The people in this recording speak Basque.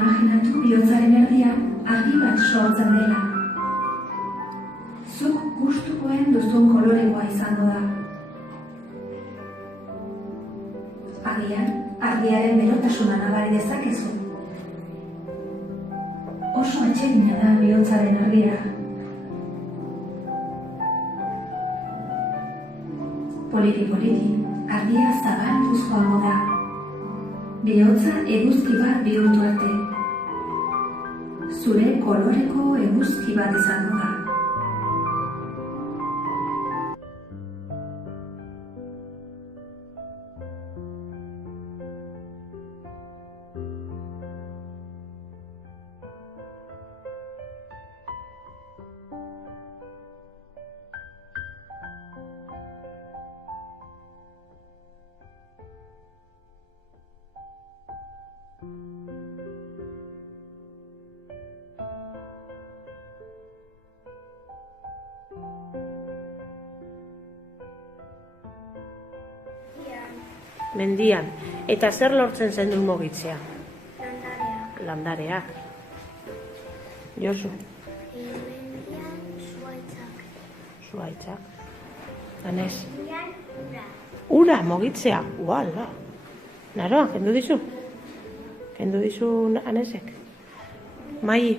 Imaginatu bihotzaren erdian argi bat sortzen dela. Zuk gustukoen duzun kolorekoa izango da. Agian, argiaren berotasuna nabari dezakezu. Oso atsegina da bihotzaren argia. Poliki-poliki, argia zabalduz joango da. Bihotza eguzki bat bihurtu arte. Zure koloreko eguzki bat izango da. Mendian. Eta zer lortzen zen du mugitzea? Landareak. Josu? Mendian zuhaitzak. Zuhaitzak. Anes? Mendian ura. Ura mugitzea. Uala. Naroa, kendu dizu? Kendu dizu Anesek? Mai?